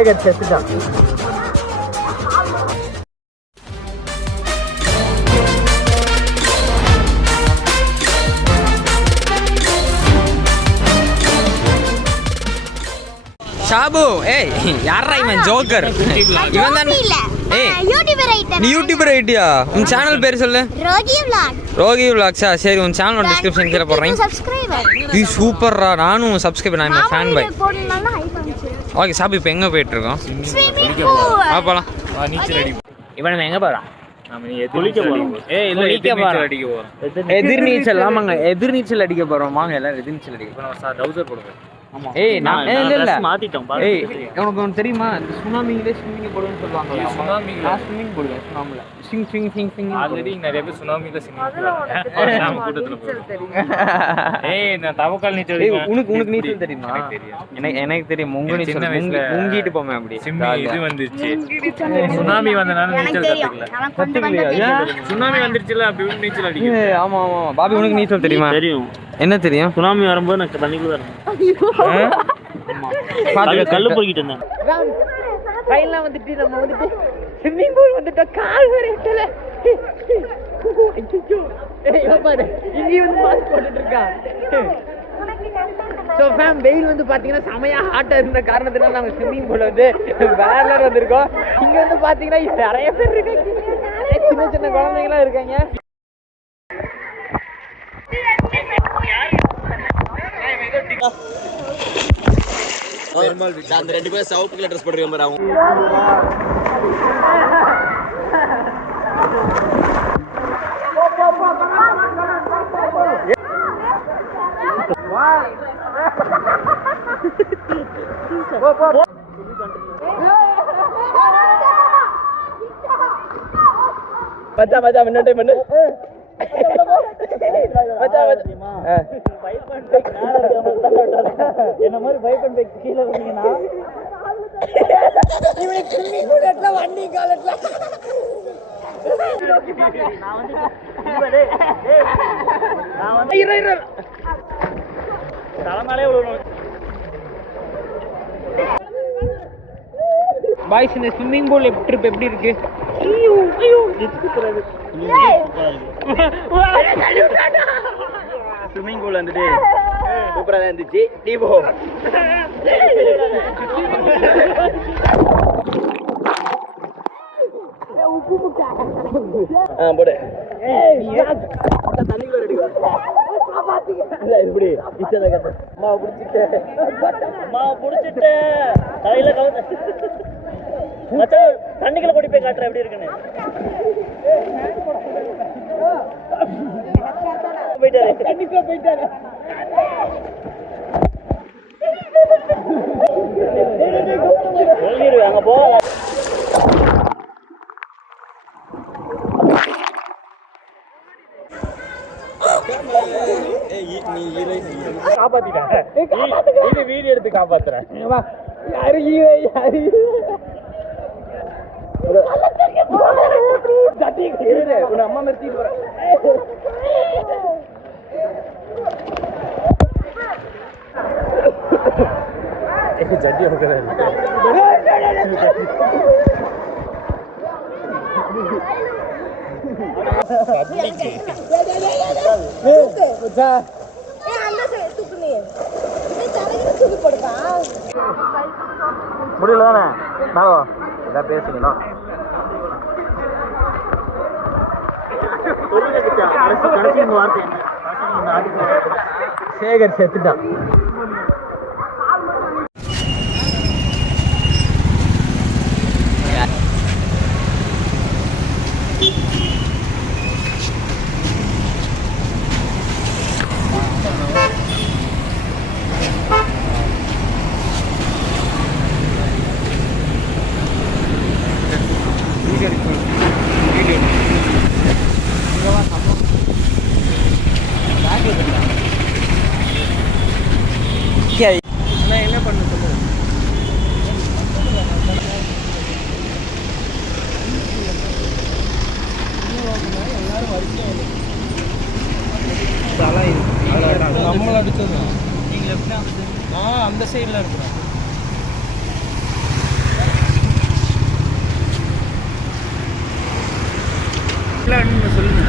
சேகர் செத்துட்டான். ஷாபு ஏய் யாரா இவன் ஜோக்கர் இவன் தான் ஏய் நீ யூடியூபர் ஐடியா உன் சேனல் பேர் சொல்லு ரோகி vlogsா சரி உன் சேனலோட டிஸ்கிரிப்ஷன் கீழ போடுறேன் நீ சூப்பர்ரா நானும் சப்ஸ்கிரைப் நான் ஃபேன் பை ஓகே ஷாபு இப்போ எங்க போயிட்டு இருக்கோம் போலாம் நீச்சல் அடி இவன் நம்ம எங்க போறோம் எதிர்நீச்சல் ஆமாங்க எதிர்நீச்சல் அடிக்க போறோம் வாங்க எல்லாரும் எதிர்நீச்சல் அடிக்க ஏய் நான் இல்ல மாத்திட்டோம் ஏய் உனக்கு ஒன்னு தெரியுமா சுனாமில ஸ்விமிங் போடுன்னு சொல்வாங்க சுனாமில ஸ்விமிங் போடுவேன் சுனாமில ஸ்விங் ஆல்ரெடி நிறைய பேர் சுனாமில ஸ்விமிங் நாம கூட்டத்துல போறோம் ஏய் நான் தவக்கால் நீச்சல் அடிப்பேன் உனக்கு நீச்சல் தெரியுமா எனக்கு தெரியும் முங்கு நீச்சல் முங்கிட்டு போமே அப்படி இது வந்துச்சு சுனாமி வந்தனால நீச்சல் கத்துக்கலையா சுனாமி வந்துருச்சுல அப்படி நீச்சல் அடிக்க ஆமா ஆமா பாபி உனக்கு நீச்சல் தெரியுமா தெரியும் என்ன தெரியும் சுனாமி வரும்போது நான் தண்ணிக்குள்ள வரேன் பாத்து கல்லு போயிட்டு இருந்தேன் கையில வந்துட்டு நம்ம வந்துட்டு ஸ்விமிங் பூல் வந்துட்ட கால் வரையல ஐயோ பாரு இங்க வந்து பாஸ் போட்டுட்டு இருக்கா சோ ஃபேம் வெயில் வந்து பாத்தீங்கன்னா செமையா ஹாட்டா இருந்த காரணத்தினால நாங்க ஸ்விமிங் பூல் வந்து வேற வந்திருக்கோம் இங்க வந்து பாத்தீங்கன்னா நிறைய பேர் இருக்காங்க சின்ன சின்ன குழந்தைங்களா இருக்காங்க அந்த ரெண்டு பேரும் சவுப்பு கலர் ட்ரெஸ் போட்டுருக்க மாதிரி ஆகும் மச்சான் மச்சான் முன்னாடி பண்ணு என்ன மாதிரி பைக் அண்ட் பைக் கீழே வந்தீங்கன்னா வண்டி காலத்துல தலைமையிலே பாய்ஸ் இந்த ஸ்விம்மிங் பூல் ட்ரிப் எப்படி இருக்கு ஸ்விம்மிங் பூல் வந்துட்டு சூப்பரா தான் இருந்துச்சு டீபோ போடு தண்ணிக்குள்ள ரெடி இப்படி அம்மா புடிச்சிட்டு கையில தண்ணிக்குள்ள கொடி போய் காட்டுற எப்படி இருக்குன்னு போயிட்டாரு தண்ணிக்குள்ள போயிட்டாரு அங்க போகலாம் காப்பாத்திட்டாங்க இது வீடியோ எடுத்து காப்பாத்துறேன் உன் அம்மா நிறுத்திட்டு போறேன் ஜட்டி முடியல தானே நான் எல்லாம் பேசுங்களா சேகர் செத்துட்டான் என்ன பண்ண சொல்லு நம்மள அடிச்சது நீங்க அந்த சைடுல இருக்கிறோம் பிளான் சொல்லுங்க.